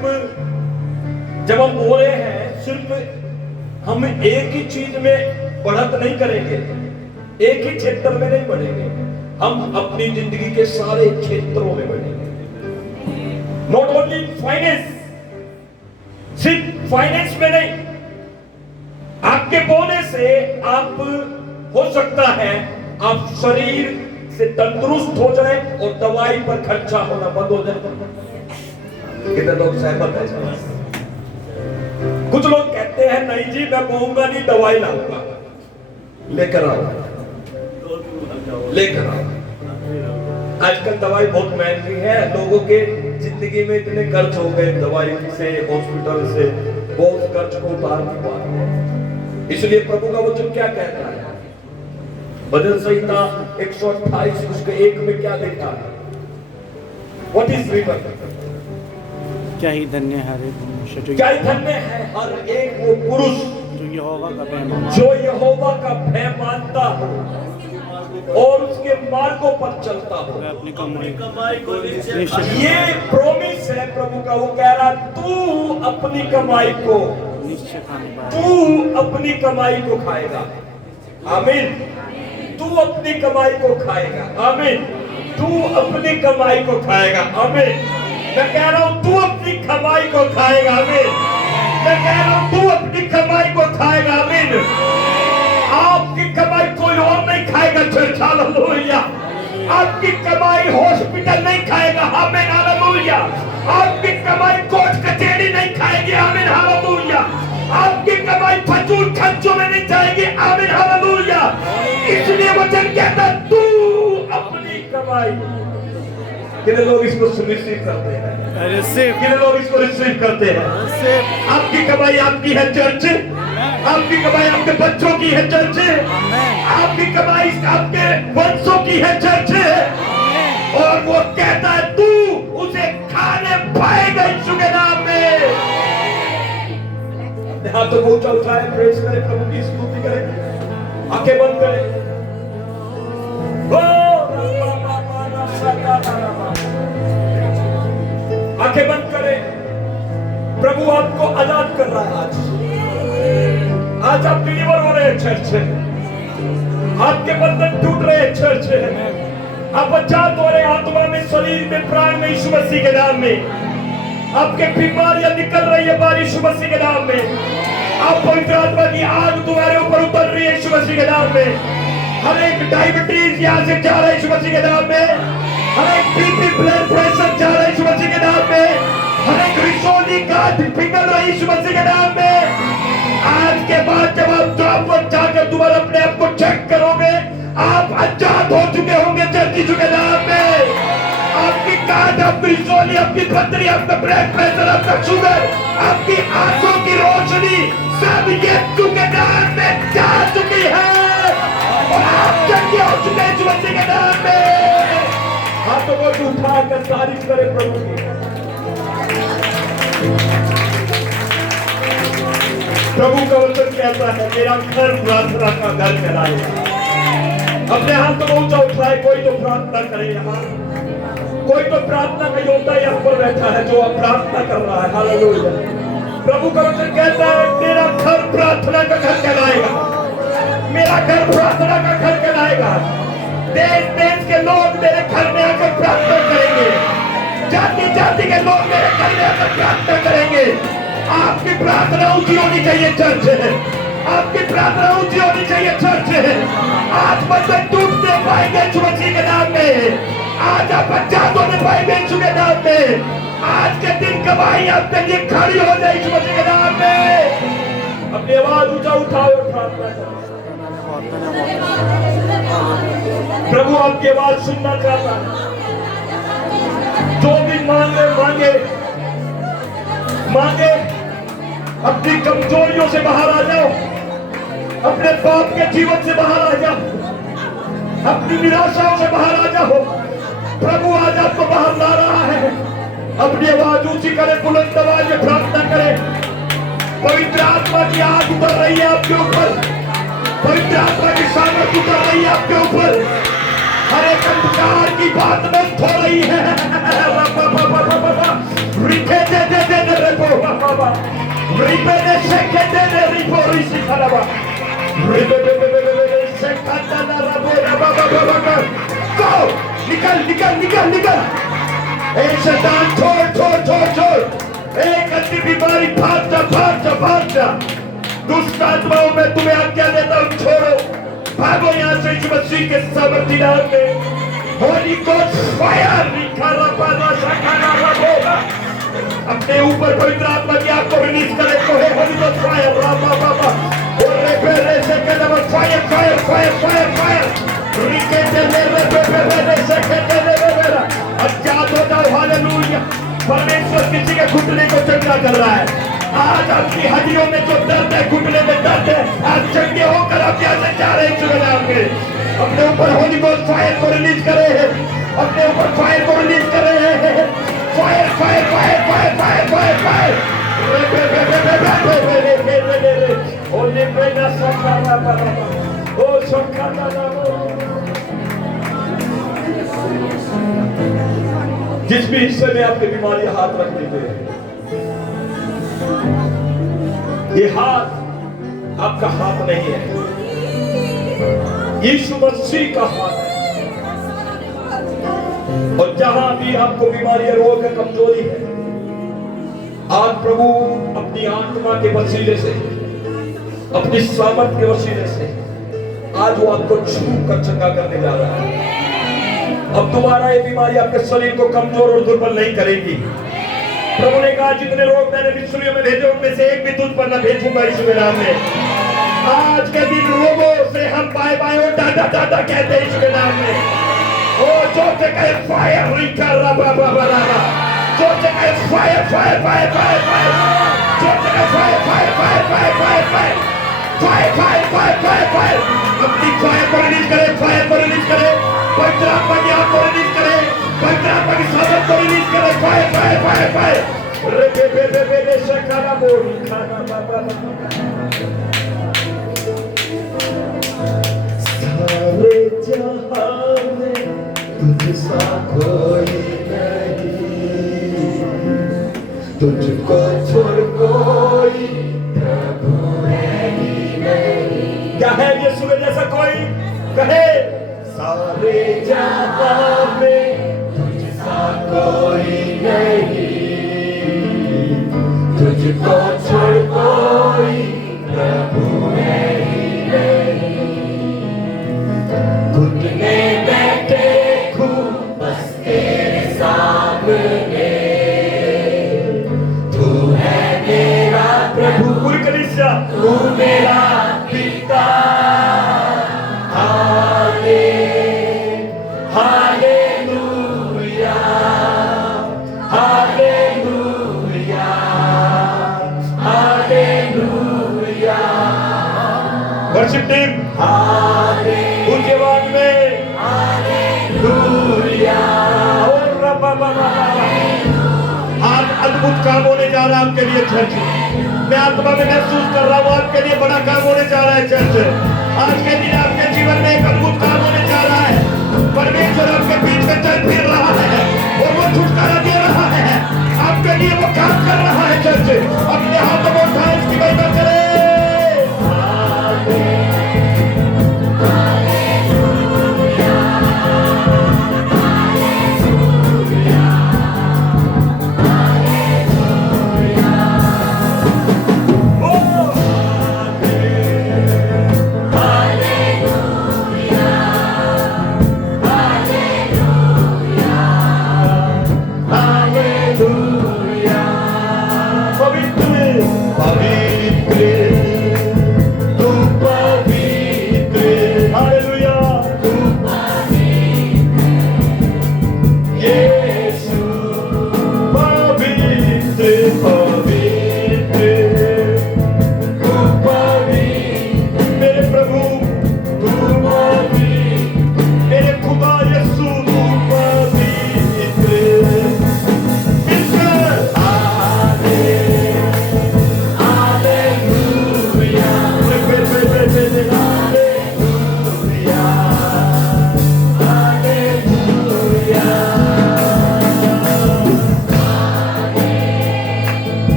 सिर्फ जब हम बोल रहे हैं, सिर्फ हम एक ही चीज में बढ़त नहीं करेंगे, एक ही क्षेत्र में नहीं बढ़ेंगे, हम अपनी जिंदगी के सारे क्षेत्रों में बढ़ेंगे। नॉट ओनली फाइनेंस, सिर्फ फाइनेंस में नहीं, आपके बोलने से आप हो सकता है आप शरीर से तंदुरुस्त हो जाए और दवाई पर खर्चा होना बंद हो जाए। कितने लोग सहमत है? कुछ लोग कहते हैं नहीं जी मैं बोलूंगा नहीं, दवाई लाऊंगा, लेकर आओ, लेकर आओ। आजकल दवाई बहुत महंगी है, लोगों के जिंदगी में इतने खर्च हो गए दवाई से, हॉस्पिटल से, बहुत खर्च को उतार नहीं पा रहे। इसलिए प्रभु का वचन क्या कहता है? भजन संहिता 128 उसके 1 में क्या लिखा है? What is written? क्या ही धन्य है हर एक मनुष्य, क्या ही धन्य है हर एक वो पुरुष जो यहोवा का भय मानता हो और उसके मार्गों पर चलता हो। अपनी कमाई को ये प्रॉमिस है प्रभु का। वो कह रहा तू अपनी कमाई को, तू अपनी कमाई को खाएगा। आमीन। तू अपनी कमाई को खाएगा। आमीन। तू अपनी कमाई को खाएगा। आमीन। मैं कह रहा हूं तू अपनी कमाई को खाएगा। आमीन। मैं कह रहा हूं तू अपनी कमाई को खाएगा। आमीन। आपकी कमाई कोई और नहीं खाएगा। Church hallelujah. आपकी कमाई हॉस्पिटल नहीं खाएगा। आमीन हालेलुया। आपकी कमाई कोर्ट कचहरी नहीं खाएगी। आमीन हालेलुया। आपकी कमाई फजूल खर्चों में नहीं जाएगी। आमीन हालेलुया। इसलिए वचन कहता तू अपनी कमाई। कितने लोग इसको रिसीव करते हैं? कितने लोग इसको रिसीव करते हैं? आपकी कमाई आपकी है चर्च, आपकी कमाई आपके बच्चों की है चर्च, आपकी कमाई आपके वंशों की है चर्च। और वो कहता है तू उसे खाने पाएगा यीशु के नाम में। हाथ तो ऊंचा उठाए, प्रेज करें, प्रभु की स्तुति करें, आंखें बंद करें। आंखें बंद करें। प्रभु आपको आजाद कर रहा है। आज आप डिलीवर हो रहे हैं चर्च, आपके बंधन टूट रहे हैं चर्च, आप आजाद हो रहे आत्मा में, शरीर में, प्राण में यीशु मसीह के नाम में। आपके बीमारियां निकल रही है बाहर यीशु मसीह के नाम में। आप पवित्र आत्मा की आग तुम्हारे ऊपर उतर रही है यीशु मसीह के नाम में। हर एक डायबिटीज यहाँ से जा रहा है यीशु मसीह के नाम में। हर एक बीपी ब्लड प्रेशर जा रहा है यीशु मसीह के नाम में। हर एक रिसोली गांठ पिघल रही है यीशु मसीह के नाम में। आज के बाद जब आप जॉब पर जाकर दोबारा अपने आप को चेक करोगे, आप आजाद हो चुके होंगे चर्च यीशु के नाम में। आपकी गांठ, आपकी रिसोली, आपकी पथरी, आपका ब्लड प्रेशर, आपका शुगर, आपकी आंखों की रोशनी सब यीशु के नाम में जा चुकी है और आप चंगे हो चुके हैं यीशु मसीह के नाम में। हाथों को उठाकर तारीफ करें प्रभु की। प्रभु का वचन कहता है मेरा घर प्रार्थना का घर कहलाएगा। अपने हाथों को ऊंचा उठाए, कोई तो प्रार्थना करे यहाँ, कोई तो प्रार्थना का योद्धा यहाँ पर बैठा है जो अब प्रार्थना कर रहा है। हालेलुया। प्रभु का वचन कहता है मेरा घर प्रार्थना का घर कहलाएगा। मेरा घर प्रार्थना का घर कहलाएगा। देश देश के लोग मेरे घर में आकर प्रार्थना करेंगे। जाति जाति के लोग मेरे घर में आकर प्रार्थना करेंगे। आपकी प्रार्थना ऊंची होनी चाहिए चर्च है। आपकी प्रार्थना ऊंची होनी चाहिए चर्च है। आज बंधन टूटने पाएंगे यीशु मसीह के नाम में। आज आप आजाद होने पाएंगे यीशु के नाम में। आज के दिन गवाही आपके लिए खड़ी हो जाए यीशु मसीह के नाम में। अपनी आवाज ऊंचा उठाओ और प्रार्थना करो। प्रभु आपकी आवाज सुनना चाहता है। जो भी मांगे मांगे मांगे, अपनी कमजोरियों से बाहर आ जाओ, अपने पाप के जीवन से बाहर आ जाओ, अपनी निराशाओं से बाहर आ जाओ। प्रभु आज आपको बाहर ला रहा है। अपनी आवाज ऊंची करें, बुलंद आवाज में प्रार्थना करें। पवित्र आत्मा की आग उतर रही है आपके ऊपर। पवित्र आत्मा की सामर्थ उतर रही है आपके ऊपर। हर एक अंधकार की बात बंद हो रही है। बाबा रिबेने शेकेते ने रिपोरिसी खराबा रिबेबेबेबेबे शेकाता ना रबोरा बाबा बाबा गो निकल निकल निकल निकल ए शैतान छोड़ छोड़ छोड़ छोड़ ए गंदी बीमारी भाग जा भाग जा भाग जा दुष्ट आत्माओं में तुम्हें आज्ञा देता हूं छोड़ो भागो यहाँ से यीशु मसीह के सामर्थ्य नाम में होली गॉड फायर निखारा पाना शकाना रबोगा अपने ऊपर पवित्र आत्मा की आग को रिलीज करे तो है होली गॉड फायर राबा बाबा और रेपे से कहता है fire fire fire fire fire रिके दे रे से कहते हैं अज्ञात हो जाओ हालेलुया परमेश्वर किसी के घुटने को चंगा कर रहा है आज आपकी हड्डियों में जो दर्द है घुटने में दर्द है आज चंगे होकर आप यहाँ से जा रहे हैं अपने ऊपर होली गॉड फायर को रिलीज करे हैं अपने ऊपर फायर को रिलीज कर रहे हैं fire fire fire fire fire fire fire Holi बेना सकारा बाबा ओ सकारा बाबा जिस भी हिस्से में आपकी बीमारी हाथ रख दीजिए ये हाथ आपका हाथ नहीं है यीशु मसीह का हाथ है और जहां भी आपको बीमारी रोग है कमजोरी है आज प्रभु अपनी आत्मा के वसीले से अपनी सामर्थ के वसीले से आज वो आपको छू कर चंगा करने जा रहा है अब दोबारा ये बीमारी आपके शरीर को कमजोर और दुर्बल नहीं करेगी प्रभु ने कहा जितने रोग मैंने मिस्रियों में भेजे उनमें से एक भी तुझ पर न भेजूंगा यीशु के नाम में आज के दिन रोगों से हम बाय बाय और टाटा टाटा कहते हैं यीशु के नाम में ओ जो से कहे फायर रिका रबा बाबा रबा जो से कहे fire fire fire fire fire जो से कहे fire fire fire fire fire fire fire fire fire fire fire अपनी फायर को रिलीज करे फायर को रिलीज करे पवित्र आत्मा की आग को रिलीज करे पवित्र आत्मा की सामर्थ को रिलीज करे फायर फायर फायर फायर रे बे बे बे बे शकारा बोल खाना बाबा सारे जहां में तुझसा कोई नहीं तुझको छोड़ कोई प्रभु है ही नहीं क्या है ये सुबह जैसा कोई कहे सारे जहां में तुझसा कोई नहीं तुझको छोड़ कोई प्रभु है ही नहीं घुटने बैठे खूब बस तेरे सामने तू है मेरा प्रभु पूरी कलीसिया तू मेरा पिता वर्शिप टीम ऊंचे आवाज में हालेलुया और रब्बा बाबा आज अद्भुत काम होने जा रहा है आपके लिए चर्च मैं आत्मा में महसूस कर रहा हूँ आपके लिए बड़ा काम होने जा रहा है चर्च आज के दिन आपके जीवन में एक अद्भुत काम होने जा रहा है परमेश्वर आपके बीच में चल फिर रहा है और वो छुटकारा दे रहा है आपके लिए वो काम कर रहा है चर्च अपने हाथों को उठाए इसकी महिमा करें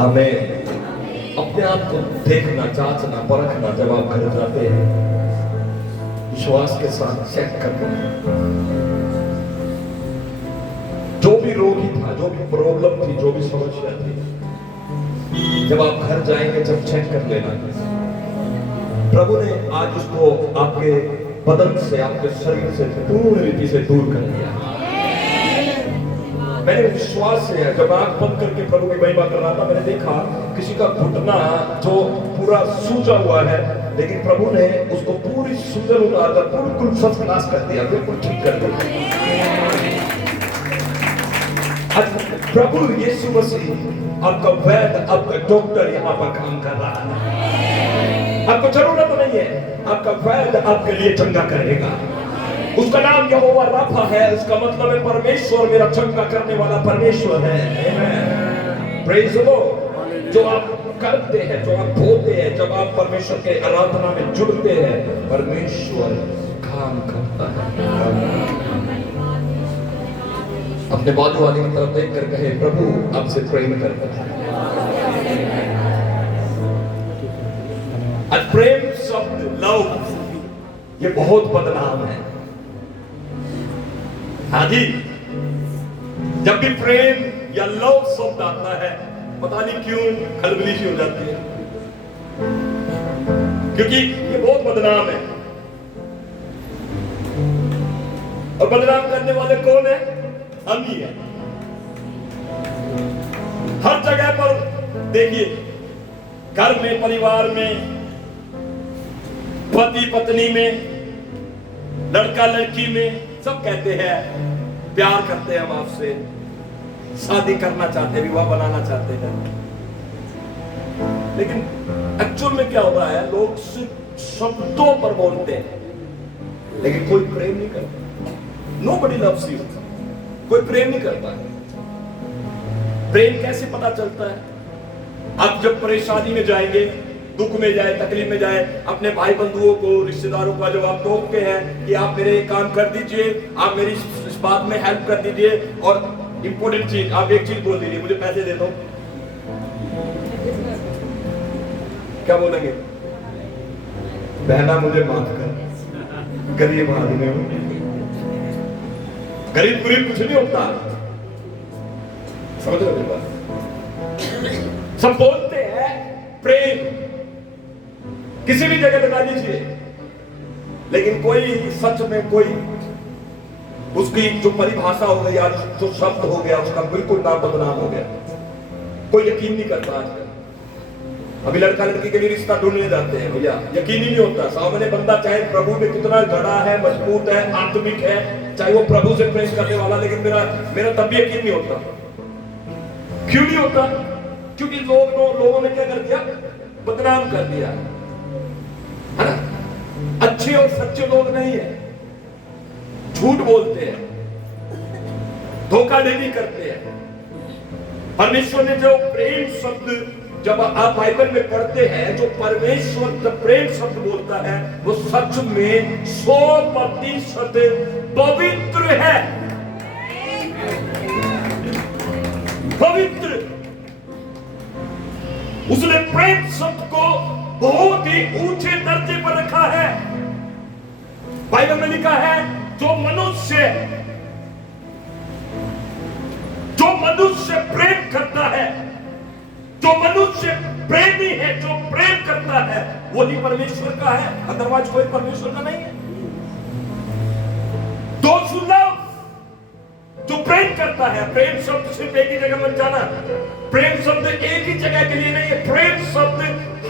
हमें अपने आप को देखना, जांचना, परखना, जब आप घर जाते हैं विश्वास के साथ चेक करना। जो भी रोगी था, जो भी प्रॉब्लम थी, जो भी समस्या थी, जब आप घर जाएंगे जब चेक कर लेना। प्रभु ने आज उसको आपके बदन से, आपके शरीर से पूर्ण रीति से दूर कर दिया। मैंने विश्वास से, जब आंख बंद करके प्रभु की महिमा कर रहा था, मैंने देखा किसी का घुटना जो पूरा सूजा हुआ है, लेकिन प्रभु ने उसको पूरी सूजन उतारकर बिल्कुल फर्स्ट क्लास कर दिया, बिल्कुल ठीक कर दिया। प्रभु यीशु मसीह आपका वैद्य, आपका डॉक्टर यहाँ पर काम कर रहा है। आपको जरूरत नहीं है, आपका वैद्य आपके लिए चंगा करेगा। उसका नाम यहोवा राफा है, उसका मतलब है परमेश्वर मेरा चंगा करने वाला परमेश्वर है। आमेन। Praise the Lord. जो आप करते हैं, जो आप बोलते हैं, जब आप परमेश्वर के आराधना में जुड़ते हैं, परमेश्वर काम करता है। अपने बाजू वाले की तरफ देख कर कहे, प्रभु आपसे प्रेम करता है। आज प्रेम शब्द, लव, ये बहुत बदनाम है। हाँ जी, जब भी प्रेम या लव शब्द आता है, पता नहीं क्यों खलबली सी हो जाती है, क्योंकि ये बहुत बदनाम है। और बदनाम करने वाले कौन है? हम ही है। हर जगह पर देखिए, घर में, परिवार में, पति पत्नी में, लड़का लड़की में, सब कहते हैं प्यार करते हैं हम आपसे, शादी करना चाहते हैं, विवाह बनाना चाहते हैं। लेकिन एक्चुअल में क्या हो रहा है? लोग सिर्फ शब्दों पर बोलते हैं, लेकिन कोई प्रेम नहीं करता। Nobody loves you। कोई प्रेम नहीं करता। प्रेम कैसे पता चलता है? आप जब परेशानी में जाएंगे, दुख में जाए, तकलीफ में जाए, अपने भाई बंधुओं को, रिश्तेदारों को जब आप टोकते हैं कि आप मेरे काम कर दीजिए, आप मेरी इस बात में हेल्प कर दीजिए, और इंपॉर्टेंट चीज, आप एक चीज बोल दीजिए, मुझे पैसे दे दो, क्या बोलेंगे? बहना मुझे माफ कर, गरीब आदमी हूं। गरीब गरीब कुछ नहीं होता, समझ रहे हो? सब बोलते हैं प्रेम, किसी भी जगह लगा दीजिए, लेकिन कोई सच में, कोई उसकी जो परिभाषा हो गई, आज जो शब्द हो गया, उसका बिल्कुल नाम बदनाम हो गया। कोई यकीन नहीं करता आजकल। अभी लड़का लड़की के लिए रिश्ता ढूंढने जाते हैं, भैया यकीन ही नहीं होता। सामने बंदा चाहे प्रभु में कितना गड़ा है, मजबूत है, आत्मिक है, चाहे वो प्रभु से प्रेम करने वाला, लेकिन मेरा तब भी यकीन नहीं होता। क्यों नहीं होता? क्योंकि लोगों ने क्या कर दिया? बदनाम कर दिया, है ना? अच्छे और सच्चे लोग नहीं है, झूठ बोलते हैं, धोखाधड़ी करते हैं। परमेश्वर ने जो प्रेम शब्द, जब आप बाइबल में पढ़ते हैं, जो परमेश्वर जब प्रेम शब्द बोलता है, वो सच में 100% पवित्र है। पवित्र। उसने प्रेम शब्द को बहुत ही ऊंचे दर्जे पर रखा है। बाइबल में लिखा है, जो मनुष्य प्रेम करता है, जो मनुष्य प्रेमी है, जो प्रेम करता है, वही परमेश्वर का है, अदरवाइज कोई परमेश्वर का नहीं है। Those who love, जो प्रेम करता है। प्रेम शब्द सिर्फ एक ही जगह मत जाना, प्रेम शब्द एक ही जगह के लिए नहीं है। प्रेम शब्द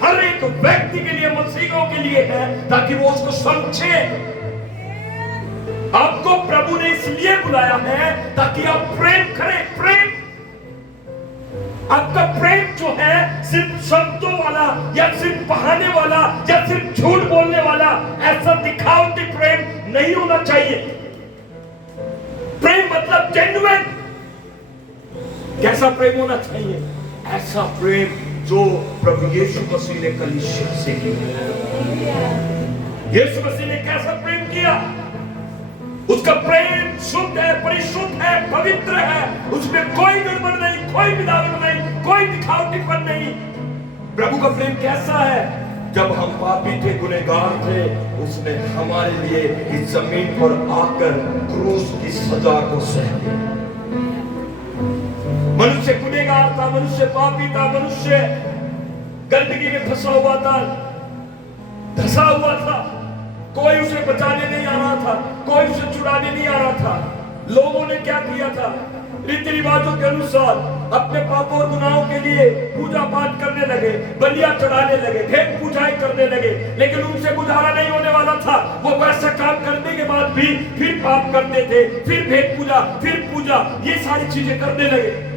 हर एक व्यक्ति के लिए, मसीहों के लिए है, ताकि वो उसको समझे। आपको प्रभु ने इसलिए बुलाया है ताकि आप प्रेम करें। प्रेम, आपका प्रेम जो है सिर्फ शब्दों वाला, या सिर्फ बहाने वाला, या सिर्फ झूठ बोलने वाला, ऐसा दिखावटी प्रेम नहीं होना चाहिए। प्रेम मतलब जेन्युइन। कैसा प्रेम होना चाहिए? ऐसा प्रेम जो प्रभु यीशु मसीह ने कलीसिया से किया। यीशु मसीह ने कैसा प्रेम किया? उसका प्रेम शुद्ध है, परिशुद्ध है, पवित्र है, उसमें कोई गड़बड़ नहीं, कोई मिलावट नहीं, कोई दिखावटीपन नहीं। प्रभु का प्रेम कैसा है? जब हम पापी थे, गुनहगार थे, उसने हमारे लिए इस जमीन पर आकर क्रूस की सजा को सह लिया। मनुष्य गुनहगार था, मनुष्य पापी था, मनुष्य गंदगी में फंसा हुआ था, धंसा हुआ था। कोई उसे बचाने नहीं आ रहा था, कोई उसे छुड़ाने नहीं आ रहा था। लोगों ने क्या किया था? रीति रिवाजों के अनुसार अपने पापों और गुनाहों के लिए पूजा पाठ करने लगे, बलियां चढ़ाने लगे, भेंट पूजाएं करने लगे। लेकिन उनसे गुजारा नहीं होने वाला था। वो वैसा काम करने के बाद भी फिर पाप करते थे, फिर भेंट पूजा, फिर पूजा, ये सारी चीजें करने लगे।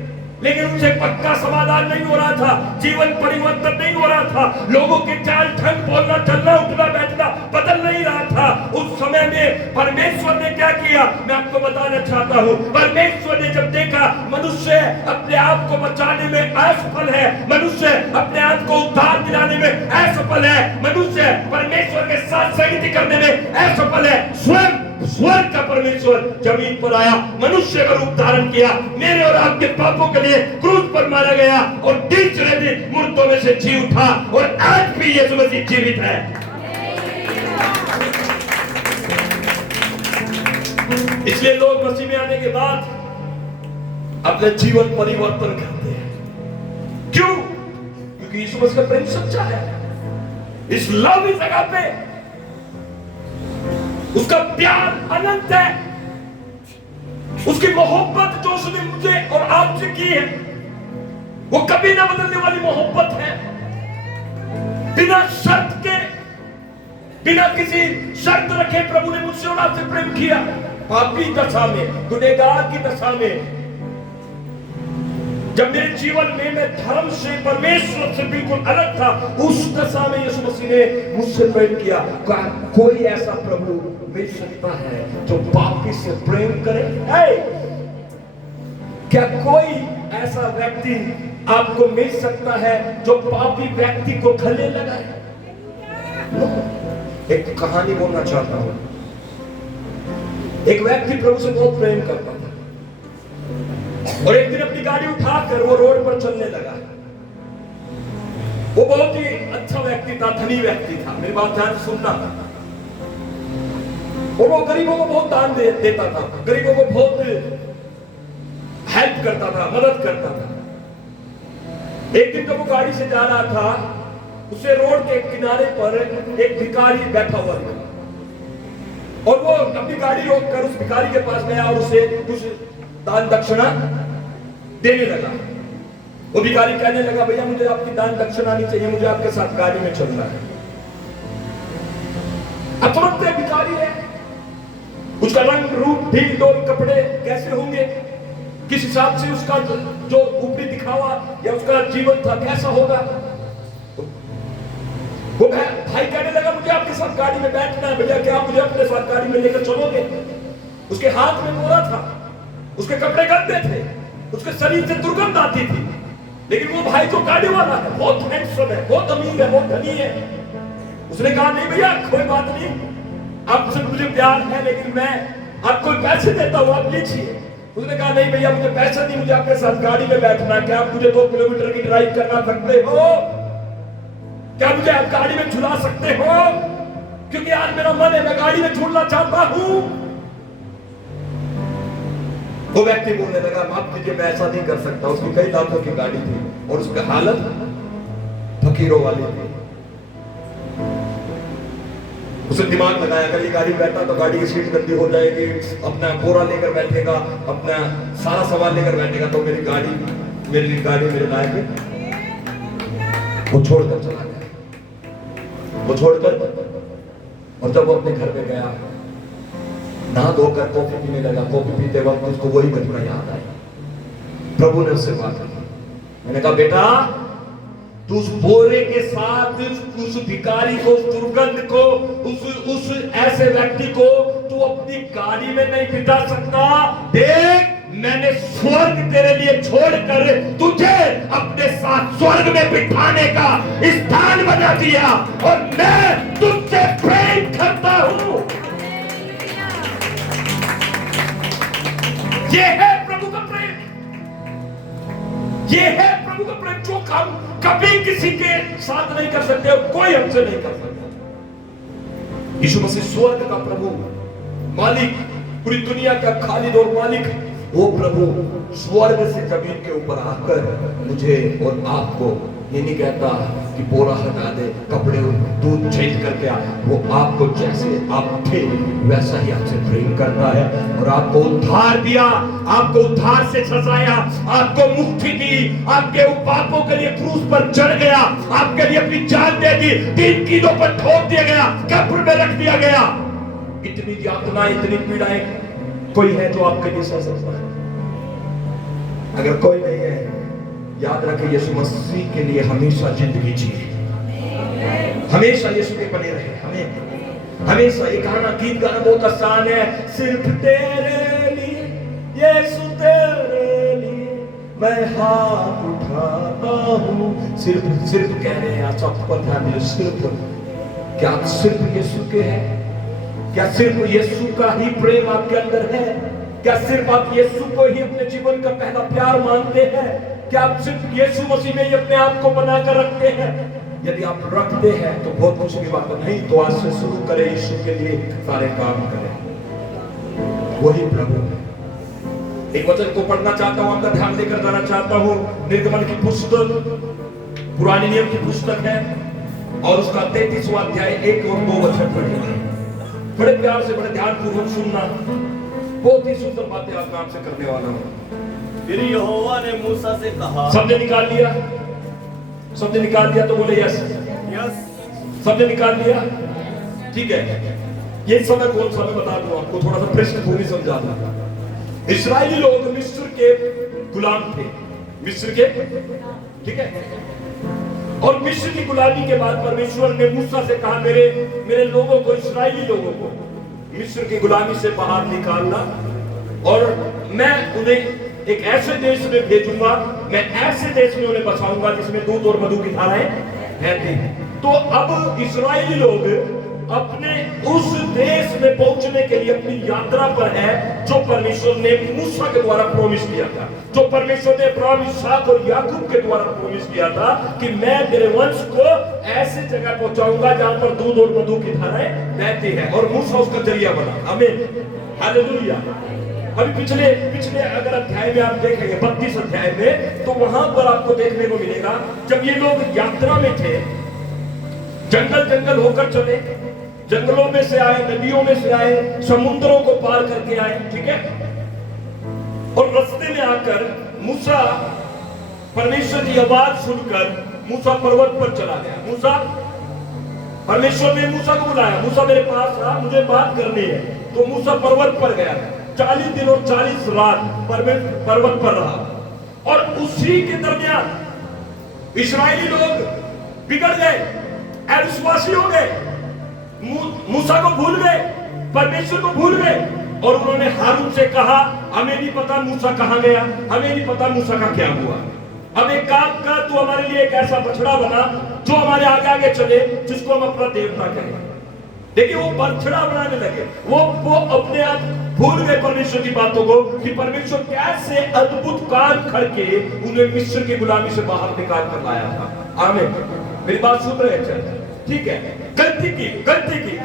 लेकिन उनसे पक्का समाधान नहीं हो रहा था, जीवन परिवर्तन नहीं हो रहा था। लोगों के चाल ढंग, बोलना, चलना, उठना, बैठना बदल नहीं रहा था। उस समय में परमेश्वर ने क्या किया, मैं आपको बताना चाहता हूँ। परमेश्वर ने जब देखा मनुष्य अपने आप को बचाने में असफल है, मनुष्य अपने आप को उद्धार दिलाने में असफल है, मनुष्य परमेश्वर के साथ संगति करने में असफल है, स्वयं स्वर्ग का परमेश्वर जमीन पर आया, मनुष्य का रूप धारण किया, मेरे और आपके पापों के लिए क्रूस पर मारा गया और तीसरे दिन मुर्दों में से जी उठा और आज भी यीशु मसीह जीवित है। इसलिए लोग मसीह में आने के बाद अपने जीवन परिवर्तन करते हैं। क्यों? क्योंकि यीशु मसीह का प्रेम सच्चा है। इस लव इस जगह पे उसका प्यार अनंत है। उसकी मोहब्बत जो उसने मुझे और आपसे की है, वो कभी ना बदलने वाली मोहब्बत है। बिना शर्त के, बिना किसी शर्त रखे प्रभु ने मुझसे और आपसे प्रेम किया। पापी दशा में, गुनहगार की दशा में, जब मेरे जीवन में मैं धर्म से, परमेश्वर से बिल्कुल अलग था, उस दशा में यीशु मसीह ने मुझसे प्रेम किया। कोई ऐसा प्रभु मिल सकता है जो पापी से प्रेम करे? क्या कोई ऐसा व्यक्ति आपको मिल सकता है जो पापी व्यक्ति को गले लगाए? एक कहानी बोलना चाहता हूं। एक व्यक्ति प्रभु से बहुत प्रेम करता था और एक दिन अपनी गाड़ी उठाकर वो रोड पर चलने लगा। वो बहुत ही अच्छा व्यक्ति था, धनी व्यक्ति था, मेरी बात ध्यान से सुनना। और वो गरीबों को बहुत दान देता था, गरीबों को बहुत हेल्प करता था, मदद करता था। एक दिन जब वो गाड़ी से जा रहा था, उसे रोड के किनारे पर एक भिखारी बैठा हुआ था और वो अपनी गाड़ी रोककर उस भिखारी के पास गया और उसे कुछ दान दक्षिणा देने लगा। वो भिखारी कहने लगा, भैया मुझे आपकी दान दक्षिणा नहीं चाहिए, मुझे आपके साथ गाड़ी में चलना है। अब समझते हैं भिखारी है, उसका रंग रूप, ढील ढोल कपड़े कैसे होंगे, किस हिसाब से उसका जो ऊपरी दिखावा या उसका जीवन था कैसा होगा। वो भाई कहने लगा, मुझे आपके साथ गाड़ी में बैठना है, भैया क्या आप मुझे अपने साथ गाड़ी में लेकर चलोगे? उसके हाथ में मोहरा था, उसके कपड़े गंदे थे, उसके शरीर से दुर्गंध आती थी, लेकिन वो भाई तो गाड़ी वाला है, बहुत हैंडसम है, बहुत अमीर है, बहुत धनी है। उसने कहा, नहीं भैया कोई बात नहीं, आपसे मुझे प्यार है, लेकिन मैं आपको पैसे देता हूँ, आप लीजिए। उसने कहा, नहीं भैया मुझे पैसा नहीं, मुझे आपके साथ गाड़ी में बैठना है। क्या आप मुझे 2 किलोमीटर की ड्राइव करना सकते हो? क्या मुझे आप गाड़ी में झुला सकते हो? क्योंकि आज मेरा मन है, मैं गाड़ी में झूलना चाहता हूं। वो व्यक्ति बोलने लगा, माफ कीजिए मैं ऐसा नहीं कर सकता। उसकी कई लाखों की गाड़ी थी और उसकी हालत फकीरों वाली थी। उसने दिमाग लगाया, अगर ये गाड़ी बैठा तो गाड़ी की सीट गंदी हो जाएगी, अपना बोरा लेकर बैठेगा, अपना सारा सामान लेकर बैठेगा तो मेरी गाड़ी मेरे लायक। वो छोड़कर चला गया, वो छोड़कर, और जब वो अपने घर में गया, नहा धोकर कॉफी पीने लगा। कॉफी पीते वक्त उसको वही घटना याद आई। प्रभु ने उससे बात की, मैंने कहा, बेटा तू उस बोरे के साथ उस भिखारी को, उस दुर्गंध को, उस ऐसे व्यक्ति को तू अपनी गाड़ी में नहीं बिठा सकता। देख, मैंने स्वर्ग तेरे लिए छोड़कर तुझे अपने साथ स्वर्ग में बिठाने का स्थान बना दिया और मैं तुझसे प्रेम करता हूं। ये है प्रभु का प्रेम। ये है प्रभु का प्रेम जो हम कभी किसी के साथ नहीं कर सकते और कोई हमसे नहीं कर सकता। यीशु मसीह स्वर्ग का प्रभु, मालिक, पूरी दुनिया का खालिद और मालिक, वो प्रभु स्वर्ग से जमीन के ऊपर आकर मुझे और आपको ये नहीं कहता कि बोरा हटा दे, कपड़े दूध चेंज करके आ, वो आपको जैसे आप थे वैसा ही आपसे प्रेम करता है और आपको उद्धार दिया, आपको उद्धार से सजाया, आपको मुक्ति दी, आपके पापों के लिए क्रूस पर चढ़ गया, आपके लिए अपनी जान दे दी, 3 कीलों पर ठोक दिया गया, कब्र में रख दिया गया। इतनी यातना, इतनी पीड़ाएं कोई है जो आपके लिए सह सकता है? अगर कोई नहीं है, याद रखें यीशु मसीह के लिए हमेशा जिंदगी जिए, हमेशा यीशु के बने रहे, हमें हमेशा ये गाना, गीत गाना बहुत आसान है, सिर्फ तेरे लिए यीशु तेरे लिए मैं हाथ उठाता हूँ। सिर्फ कह रहे हैं, सब पर ध्यान दीजिए, सिर्फ, क्या आप सिर्फ यीशु के हैं? क्या सिर्फ यीशु का ही प्रेम आपके अंदर है? क्या सिर्फ आप यीशु को ही अपने जीवन का पहला प्यार मानते हैं? क्या आप सिर्फ यीशु मसीह में ही अपने आप को बनाकर रखते हैं? यदि आप रखते हैं तो बहुत कुछ की बात नहीं, तो आज से शुरू करें, यीशु के लिए सारे काम करें, वही प्रभु है। एक वचन को पढ़ना चाहता हूं, आपका ध्यान देकर जाना चाहता हूं। निर्गमन की पुस्तक, पुराने नियम की पुस्तक है और उसका 33वां अध्याय 1 और 2 वचन पढ़ेंगे। बड़े प्यार से, बड़े ध्यान पूर्वक सुनना, बहुत ही सुंदर बातें आपका आपसे करने वाला हूं। फिर यहोवा ने मूसा से कहा, सबने निकाल लिया? सबने निकाल लिया तो बोले यस। यस। सबने निकाल लिया? ठीक है। ये समय कौन सा, मैं बता दूं आपको, थोड़ा सा पृष्ठभूमि समझा दूं। इस्राएली लोग मिस्र के गुलाम थे, मिस्र के, ठीक है। और मिस्र की गुलामी के बाद परमेश्वर ने मूसा से कहा, मेरे लोगों को, इस्राएली लोगों को मिस्र की गुलामी से बाहर निकालना और मैं उन्हें एक ऐसे देश में भेजूंगा, मैं ऐसे देश में उन्हें बसाऊंगा जिसमें दूध और मधु की धाराएं बहती हैं। तो अब इस्राएली लोग अपने उस देश में पहुंचने के लिए अपनी यात्रा पर है जो परमेश्वर ने मूसा के द्वारा प्रॉमिस किया था, जो परमेश्वर ने अब्राहम, इसहाक और याकूब के द्वारा प्रॉमिस किया था कि मैं तेरे वंश को ऐसे जगह पहुंचाऊंगा जहां पर दूध और मधु की धाराएं बहती है, और मूसा उसका जरिया बना। आमीन, हालेलुया। अभी पिछले अगर अध्याय में आप देखेंगे, 32 अध्याय में, तो वहां पर आपको देखने को मिलेगा जब ये लोग यात्रा में थे, जंगल होकर चले, जंगलों में से आए, नदियों में से आए, समुद्रों को पार करके आए, ठीक है। और रास्ते में आकर मूसा, परमेश्वर की आवाज सुनकर मूसा पर्वत पर चला गया। परमेश्वर ने मूसा को बुलाया, मूसा मेरे पास आ, मुझे बात करनी है। तो मूसा पर्वत पर गया, 40 दिन और 40 रात पर्वत पर रहा। और उसी के दरमियान इस्राएली लोग बिगड़ गए, अविश्वासी हो गए, मूसा को भूल गए, परमेश्वर को भूल गए। और उन्होंने हारून से कहा, हमें नहीं पता मूसा कहां गया, हमें नहीं पता मूसा का क्या हुआ। अब एक काम कर, तू हमारे लिए एक ऐसा बछड़ा बना जो हमारे आगे आगे चले, जिसको हम अपना देवता कहें। देखिए वो बछड़ा बनाने लगे, वो अपने आप भूल गए परमेश्वर की बातों को कि परमेश्वर कैसे अद्भुत काम करके उन्हें मिस्र की गुलामी से बाहर निकाल कर लाया था। आमीन, मेरी बात सुन रहे हैं? ठीक है। गलती की,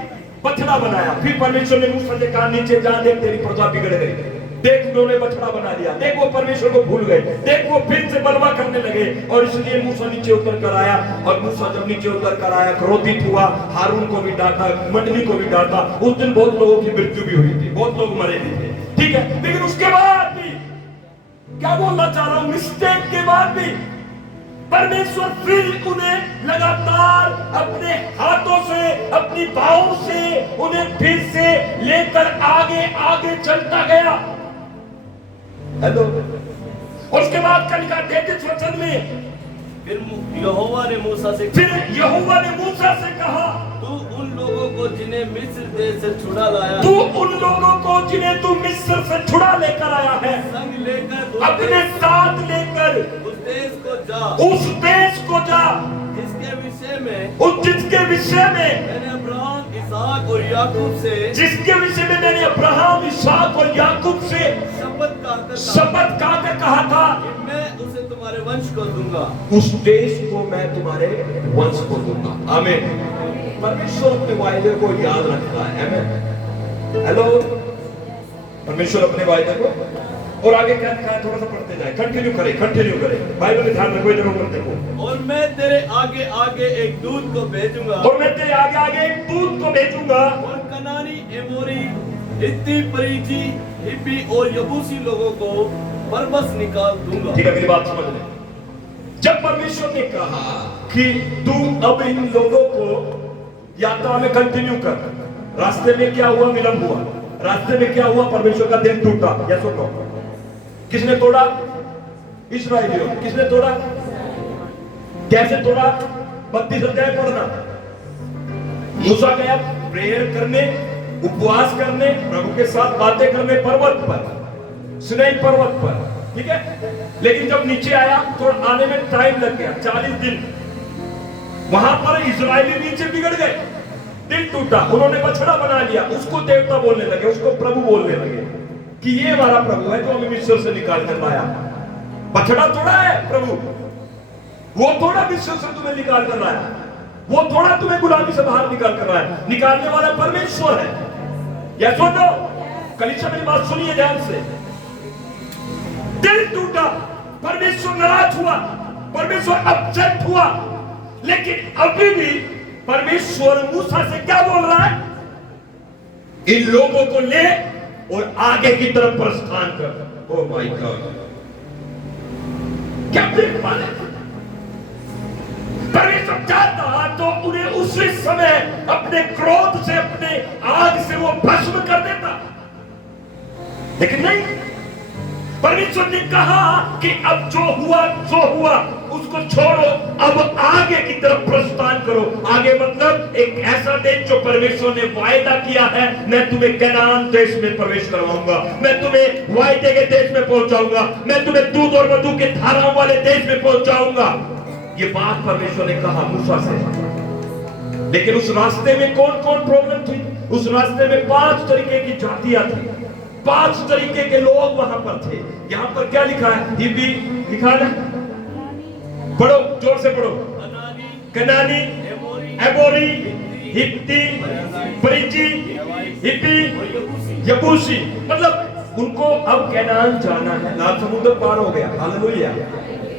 बछड़ा बनाया। फिर परमेश्वर ने मूसा से कहा, नीचे जा, देख तेरी प्रजा बिगड़ गई, देख उन्होंने बछड़ा बना लिया, देख वो परमेश्वर को भूल गए, देख वो फिर से बलवा करने लगे। और इसलिए मूसा नीचे उतर कर आया, और मूसा जब नीचे उतर कर आया, क्रोधित हुआ, हारून को भी डांटा, मंडली को भी डांटा। उस दिन बहुत लोगों की मृत्यु भी हुई थी, बहुत लोग मरे भी थे, ठीक है। लेकिन उसके बाद भी, क्या बोलना चाह रहा हूं, मिस्टेक के बाद भी परमेश्वर फिर उन्हें लगातार अपने हाथों से, अपनी बाहों से उन्हें फिर से लेकर आगे आगे चलता गया। हेलो। और उसके बाद का लिखा 33 वचन में, फिर यहोवा ने मूसा से कहा, तू उन लोगों को जिन्हें मिस्र देश से छुड़ा लाया, तू उन लोगों को जिन्हें तू मिस्र से छुड़ा लेकर आया है, संग लेकर अपने साथ लेकर उस देश को जा जिसके विषय में मैंने अब्राहम, इसहाक और याकूब से शपथ खाकर कहा था उसे तुम्हारे वंश को दूंगा। उस देश को मैं तुम्हारे वंश को दूंगा। आमीन। परमेश्वर अपने वायदे को याद रखता है। आमीन। हेलो, परमेश्वर अपने वायदे को, और आगे क्या लिखा है, थोड़ा सा पढ़ते जाए, कंटिन्यू करें बाइबल में ध्यान रखो, इधर ऊपर देखो। और मैं तेरे आगे आगे एक दूत को भेजूंगा, और मैं तेरे आगे आगे एक दूत को भेजूंगा, और कनानी, एमोरी, हित्ती, परिजी, हिब्बी और यबूसी लोगों को बरबस निकाल दूंगा। ठीक है, मेरी बात समझ ले। जब परमेश्वर ने कहा कि तू अब इन लोगों को यात्रा में कंटिन्यू कर, रास्ते में क्या हुआ, विलंब हुआ, रास्ते में क्या हुआ, परमेश्वर का दिल टूटा। या सुनो, किसने तोड़ा? इस्राएलियों। किसने तोड़ा? कैसे तोड़ा? 32 अध्याय पढ़ना। मूसा गया प्रेयर करने, उपवास करने, प्रभु के साथ बातें करने पर्वत पर, सिनाई पर्वत पर, ठीक है। लेकिन जब नीचे आया तो आने में टाइम लग गया, 40 दिन। वहां पर इजरायली नीचे बिगड़ गए, दिल टूटा, उन्होंने बछड़ा बना लिया, उसको देवता बोलने लगे, उसको प्रभु बोलने लगे कि ये हमारा प्रभु है जो हमें मिस्र से निकाल कर लाया। बछड़ा थोड़ा है प्रभु, वो थोड़ा मिस्र से तुम्हें निकाल कर लाया, वो थोड़ा तुम्हें गुलामी से बाहर निकाल कर लाया, निकालने वाला परमेश्वर है। या सुनो, कलीसिया मेरी बात सुनिए ध्यान से। दिल टूटा, परमेश्वर नाराज हुआ, परमेश्वर अपसेट हुआ, लेकिन अभी भी परमेश्वर मूसा से क्या बोल रहा है? इन लोगों को ले और आगे की तरफ प्रस्थान कर। ओह माय गॉड, क्या देख पा रहे? परमेश्वर चाहता तो उन्हें उसी समय अपने क्रोध से, अपने आग से वो भस्म कर देता, लेकिन नहीं। परमेश्वर ने कहा कि अब जो हुआ उसको छोड़ो, अब आगे की तरफ प्रस्थान करो। आगे मतलब एक ऐसा देश जो परमेश्वर ने वायदा किया है, मैं तुम्हें कनान देश में प्रवेश करवाऊंगा, मैं तुम्हें वायदे के देश में पहुंचाऊंगा, मैं तुम्हें दूध और मधु के धाराओं वाले देश में पहुंचाऊंगा। ये बात परमेश्वर ने कहा मूसा से। लेकिन उस रास्ते में कौन कौन प्रॉब्लम थी? उस रास्ते में 5 तरीके की जातियां थी, 5 तरीके के लोग वहां पर थे। यहां पर क्या लिखा है? हिब्बी लिखा है, पढ़ो, जोर से पढ़ो। कनानी, एमोरी, हित्ती, परिजी, हिब्बी, यबूसी। मतलब उनको अब कनान जाना है। लाल समुद्र पार हो गया, हालेलुया।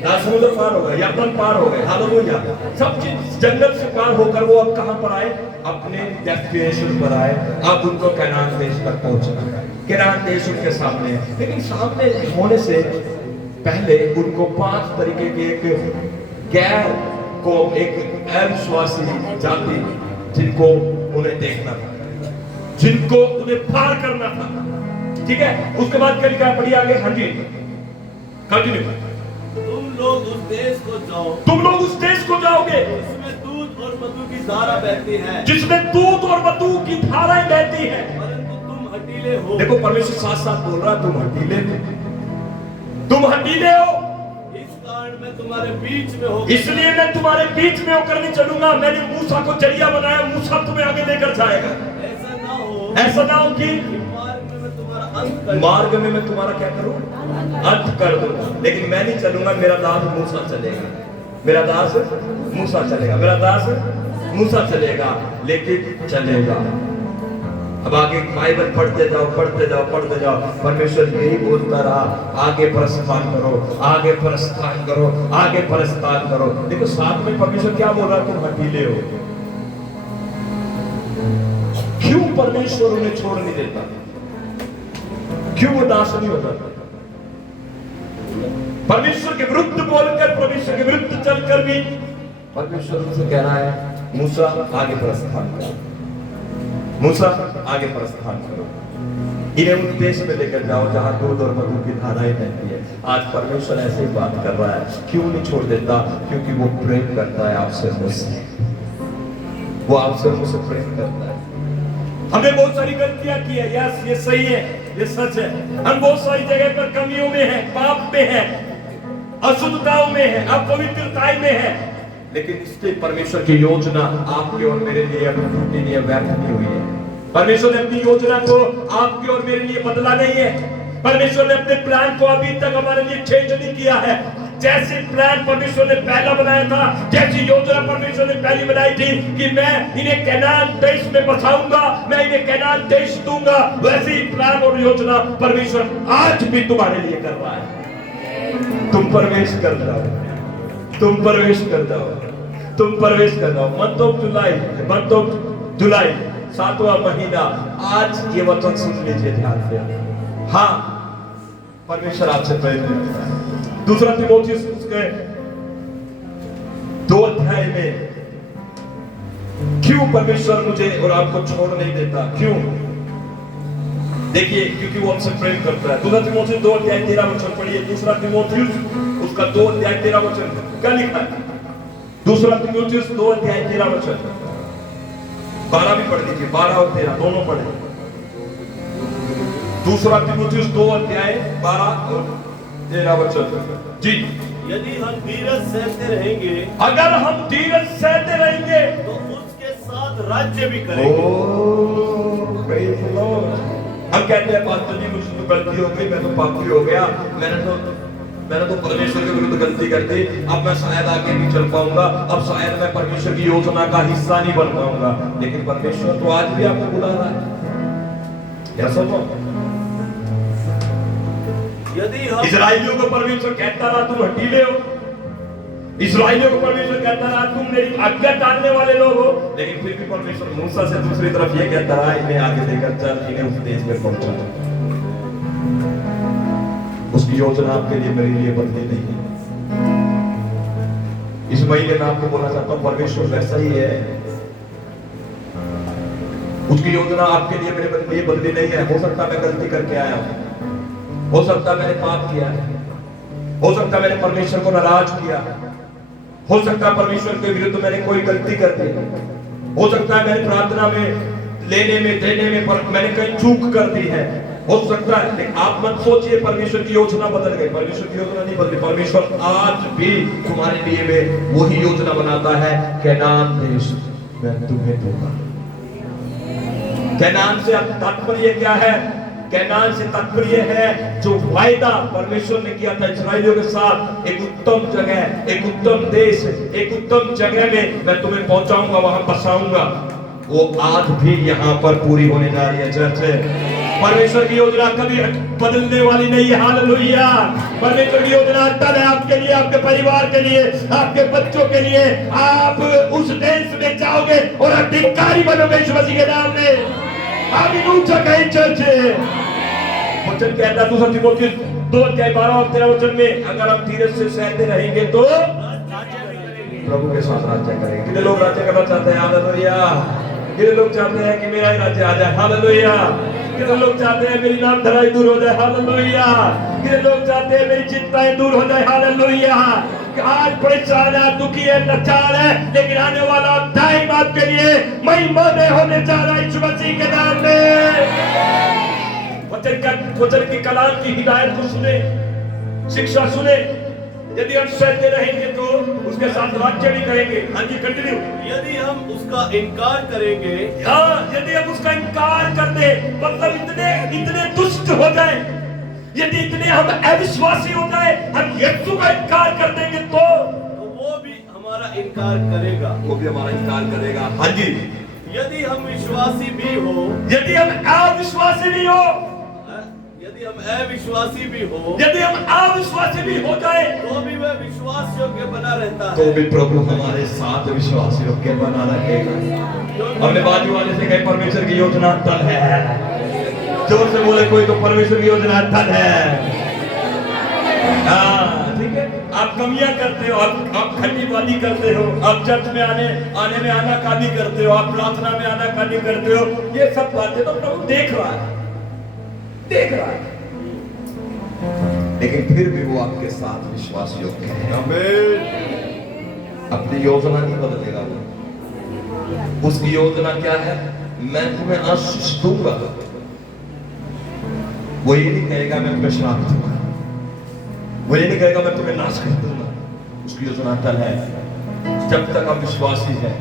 लाल समुद्र पार हो गया, यरदन पार हो गए, हालेलुया। सब चीज जंगल से पार होकर वो अब कहां पर आए? अपने डेस्टिनेशन पर आए। अब उनको कनान देश तक पहुंचना है, कनान देश उनके सामने है। लेकिन सामने होने से पहले उनको 5 तरीके के एक गैर को, एक अविश्वासी जाति, जिनको उन्हें देखना था, जिनको उन्हें पार करना था, ठीक है। उसके बाद क्या लिखा है? पढ़िए आगे। हाँ जी, कंटिन्यू। तुम लोग उस देश को जाओ, तुम लोग उस देश को जाओगे जिसमें दूध और मधु की धारा बहती है, जिसमें दूध और मधु की धाराएं बहती है, परंतु तुम हठीले हो। देखो परमेश्वर साथ साथ बोल रहा है, तुम हठीले हो, तुम हठीले हो, इस कारण मैं तुम्हारे बीच में हो, इसलिए मैं तुम्हारे बीच में होकर नहीं चलूंगा। मैंने मूसा को जरिया बनाया, मूसा तुम्हें आगे लेकर जाएगा। ऐसा ना हो कि मार्ग में मैं तुम्हारा क्या करूं? अंत कर दूंगा। लेकिन मैं नहीं चलूंगा, मेरा दास मूसा चलेगा, मेरा दास मूसा चलेगा, मेरा दास मूसा चलेगा, लेकिन चलेगा। अब आगे बाइबल पढ़ते जाओ, पढ़ते जाओ, पढ़ते जाओ। परमेश्वर यही बोलता रहा, आगे प्रस्थान करो, आगे प्रस्थान करो, आगे प्रस्थान करो। देखो साथ में परमेश्वर क्या बोल रहा है? तुम हठीले हो। क्यों परमेश्वर उन्हें छोड़ नहीं देता? क्यों वो दास नहीं होता? परमेश्वर के विरुद्ध बोलकर, परमेश्वर के विरुद्ध चलकर भी परमेश्वर उनसे कह रहा है, मूसा आगे प्रस्थान करो, मूसा आगे प्रस्थान करो, इन्हें उन देश में लेकर जाओ जहां दूध और मधु की धाराएं बहती है। आज परमेश्वर ऐसे ही बात कर रहा है। क्यों नहीं छोड़ देता? क्योंकि वो प्रेम करता है आपसे, मुझसे, वो आपसे मुझसे प्रेम करता है। हमने बहुत सारी गलतियां की है, यस ये सही है, ये सच है। हम बहुत सारी जगह पर कमियों में हैं, पाप में हैं, अशुद्धताओं में हैं, अपवित्रताएं में हैं, लेकिन इसके परमेश्वर की योजना आपके और मेरे लिए अभी टूटी नहीं है, व्यर्थ नहीं हुई है। परमेश्वर ने अपनी योजना को आपके और मेरे लिए बदला नहीं है। परमेश्वर ने अपने प्लान को अभी तक हमारे लिए चेंज नहीं किया है। जैसे प्लान परमेश्वर ने पहला बनाया था, जैसी योजना परमेश्वर ने पहली बनाई थी कि मैं इन्हें कनान देश में बसाऊंगा, मैं इन्हें कनान देश दूंगा, वैसे ही प्लान और योजना परमेश्वर आज भी तुम्हारे लिए कर रहा है। तुम प्रवेश कर जाओ, तुम प्रवेश कर जाओ, तुम प्रवेश कर जाओ। मंथ ऑफ जुलाई 7वां महीना, आज ये वचन सुन लीजिए ध्यान से। हाँ, परमेश्वर आपसे प्रेम करता है। दूसरा तीमुथियुस उसके 2 अध्याय में क्यों परमेश्वर मुझे और आपको छोड़ नहीं देता, क्यों? देखिए, क्योंकि वो हमसे प्रेम करता है। दूसरा तीमुथियुस 2 अध्याय 13 वचन पढ़िए। दूसरा तीमुथियुस उसका 2 अध्याय 13 वचन क्या लिखा है? दूसरा तीमुथियुस 2 अध्याय 13 वचन, 12 भी पढ़ लीजिए, 12 और 13 दोनों पढ़े। दूसरा तीमुथियुस 2 अध्याय 12 और 13 वचन जी। यदि हम धीरज सहते रहेंगे, अगर हम धीरज सहते रहेंगे तो उसके साथ राज्य भी करेंगे। हम कहते हैं पास्टर जी मुझसे तो गलती हो गई, मैं तो पापी हो गया, मैंने तो परमेश्वर के विरुद्ध गलती कर दी, अब मैं शायद आगे नहीं चल पाऊंगा, अब शायद मैं परमेश्वर की योजना का हिस्सा नहीं बन पाऊंगा। लेकिन परमेश्वर तो आज भी आपको बुला रहा है, क्या समझो? यदि हम इस्राएलियों को परमेश्वर कहता रहा तुम हठीले हो, इस्राएलियों को परमेश्वर कहता रहा तुम मेरी आज्ञा टालने वाले लोग हो, लेकिन फिर भी परमेश्वर मूसा से दूसरी तरफ ये कहता रहा इन्हें आगे लेकर चल, इन्हें उस देश में पहुंचा। उसकी योजना आपके लिए मेरे लिए बदली नहीं है। इस महीने में आपको बोलना चाहता हूं, परमेश्वर वैसा ही है। उसकी योजना आपके लिए मेरे लिए बदली नहीं है। हो सकता मैं गलती करके आया हूं, हो सकता मैंने पाप किया है, हो सकता मैंने परमेश्वर को नाराज किया, हो सकता परमेश्वर के विरुद्ध मैंने कोई गलती कर दी, हो सकता है मैंने प्रार्थना में लेने में देने में मैंने कहीं चूक कर दी है, हो सकता है। लेकिन आप मत सोचिए परमेश्वर की योजना बदल गई, परमेश्वर की योजना नहीं बदली। परमेश्वर आज भी तुम्हारे लिए में वही योजना बनाता है, कनान देश मैं तुम्हें दूंगा। कनान से तात्पर्य क्या है? कनान से तात्पर्य है जो वायदा परमेश्वर ने किया था इस्राएलियों के साथ, एक उत्तम जगह, एक उत्तम देश, एक उत्तम जगह में मैं तुम्हें पहुंचाऊंगा, वहां बसाऊंगा। वो आज भी यहाँ पर पूरी होने जा रही है चर्च। परमेश्वर की योजना कभी बदलने वाली नहीं है। हालेलुया। परमेश्वर की योजना तब है आपके लिए, आपके परिवार के लिए, आपके बच्चों के लिए। आप उस देश में जाओगे और अधिकारी बनोगे यीशु मसीह के नाम में। आमीन। ऊंचा कहें चर्च। वचन कहता है 2 तीमुथियुस 2 अध्याय 12 और 13 वचन में, अगर हम धीरज से सहते रहेंगे तो प्रभु के साथ राज्य करेंगे। कितने लोग राज्य करना चाहते हैं? हालेलुया। कितने लोग चाहते हैं कि मेरा ही राज्य आ जाए? हालेलुया। कितने लोग चाहते हैं मेरी नाम धराई दूर हो जाए? हालेलुया। कितने लोग चाहते हैं मेरी चिंताएं दूर हो जाए? हालेलुया। आज परेशान है, दुखी है, लाचार है, लेकिन आने वाला टाइम आपके लिए महिमामय होने जा रहा है यीशु मसीह के नाम में। वचन की कलाम की हिदायत को सुने, शिक्षा सुने। यदि हम सहते रहेंगे तो उसके साथ राज्य भी करेंगे। हाँ जी, कंटिन्यू। यदि हम उसका इनकार करेंगे, हाँ, यदि हम उसका इनकार कर दे, मतलब इतने दुष्ट हो जाए, यदि इतने हम अविश्वासी हो जाए, हम यीशु का इनकार कर देंगे तो वो भी हमारा इनकार करेगा, वो भी हमारा इनकार करेगा। हाँ जी। यदि हम विश्वासी भी हो, यदि हम अविश्वासी भी हो, यदि हम अविश्वासी भी हो, यदि हम अविश्वासी भी हो जाए, तो भी वह विश्वास योग्य बना रहता है। तो भी प्रभु हमारे साथ विश्वास योग्य बना रहेगा। हमने बाजू वाले से कहे परमेश्वर की योजना अटल है। जोर से बोले कोई तो, परमेश्वर की योजना अटल है। हाँ, ठीक है। आप कमियां करते हो, आप खंडीबाजी करते हो, आप चर्च में आने में आनाकानी करते हो, आप प्रार्थना में आनाकानी करते हो, ये सब बातें तो प्रभु देख रहा है, देख रहा है। लेकिन फिर भी वो आपके साथ विश्वास योग्य है। आमीन। अपनी योजना नहीं बदलेगा वो। उसकी योजना क्या है? मैं तुम्हें आशीष दूंगा। वो ये नहीं कहेगा मैं तुम्हें श्राप दूंगा, वो ये नहीं कहेगा मैं तुम्हें नाश कर दूंगा। उसकी योजना अटल है। जब तक हम विश्वासी हैं,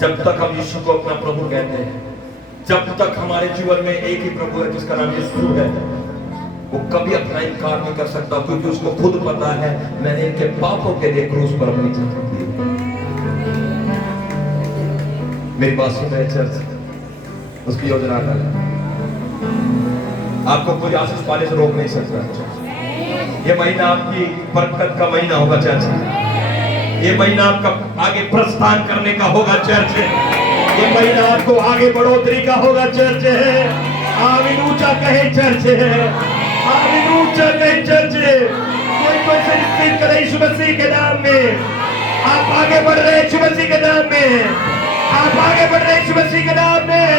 जब तक हम यीशु को अपना प्रभु कहते हैं, जब तक हमारे जीवन में एक ही प्रभु है जिसका नाम यीशु है, वो कभी अपना इनकार नहीं कर सकता, क्योंकि उसको खुद पता है मैंने इनके पापों के लिए क्रूस पर अपनी जान दी। मेरी बात सुन रहे चर्च, उसकी योजना है, आपको कोई आशीष पाने से रोक नहीं सकता। ये महीना आपकी बरकत का महीना होगा चर्च, ये महीना आपका आगे प्रस्थान करने का होगा चर्च, ये महीना आपको आगे बढ़ोतरी का होगा चर्च है। आमीन, ऊंचा कहे चर्च है, आमीन, ऊंचा कहे चर्च है। कोई से रिसीव करे यीशु मसीह के नाम में। आप आगे बढ़ रहे यीशु मसीह के नाम में, आप आगे बढ़ रहे यीशु मसीह के नाम में।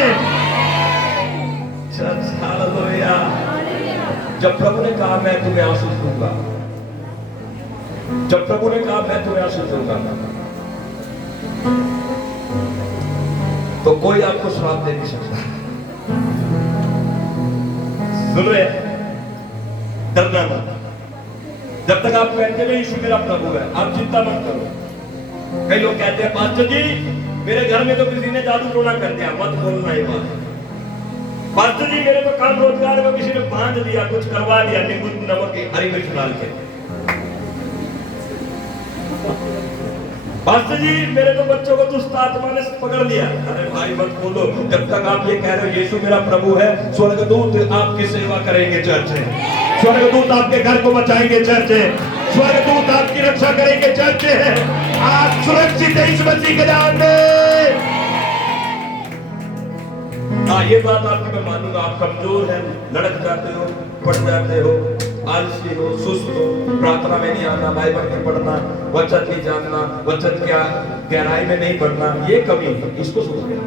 Church hallelujah. जब प्रभु ने कहा मैं तुम्हें आशीष दूंगा, जब प्रभु ने कहा मैं तुम्हें आशीष दूंगा, तो कोई आपको श्राप दे नहीं सकता। सुन रहे, डरना मत। जब तक आप कहते हैं यीशु मेरा प्रभु है, आप चिंता मत करो। कई लोग कहते हैं पास्टर जी मेरे घर में तो किसी ने जादू टोना कर दिया, मत बोलना ये बात। पास्टर जी मेरे तो काम रोजगार में किसी ने बांध दिया, कुछ करवा दिया, नींबू नमक की हरी मिर्च डाल के। पास्टर जी मेरे तो बच्चों को दुष्ट आत्मा ने पकड़ लिया। अरे भाई मत बोलो, जब तक आप ये कह रहे हो यीशु मेरा प्रभु है, स्वर्गदूत आपकी सेवा करेंगे चर्च है, स्वर्गदूत आपके घर को बचाएंगे चर्च है, स्वर्गदूत आपकी रक्षा करेंगे चर्च है। आप सुरक्षित है इस मसीह के नाम में। हाँ ये बात आपकी मैं मानूंगा, आप कमजोर हैं, लड़क जाते हो, पड़ जाते हो, आलसी हो, सुस्त हो, प्रार्थना में नहीं आना, बाइबल नहीं पढ़ना, वचन नहीं जानना, वचन क्या गहराई में नहीं पढ़ना, ये कमी इसको सोच लेना।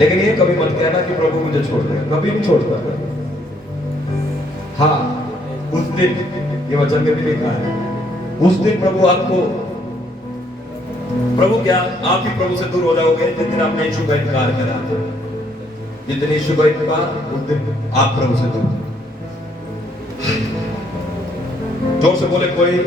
लेकिन ये कभी मत कहना कि प्रभु मुझे छोड़ दे, कभी नहीं छोड़ता। हाँ उस दिन ये वचन में भी लिखा है, उस दिन प्रभु आपको, प्रभु क्या आप ही प्रभु से दूर हो जाओगे जिस दिन आपने यीशु का इनकार करा। जिस दिन यीशु का इनकार, उस दिन आप प्रभु से दूर। जोर से बोले कोई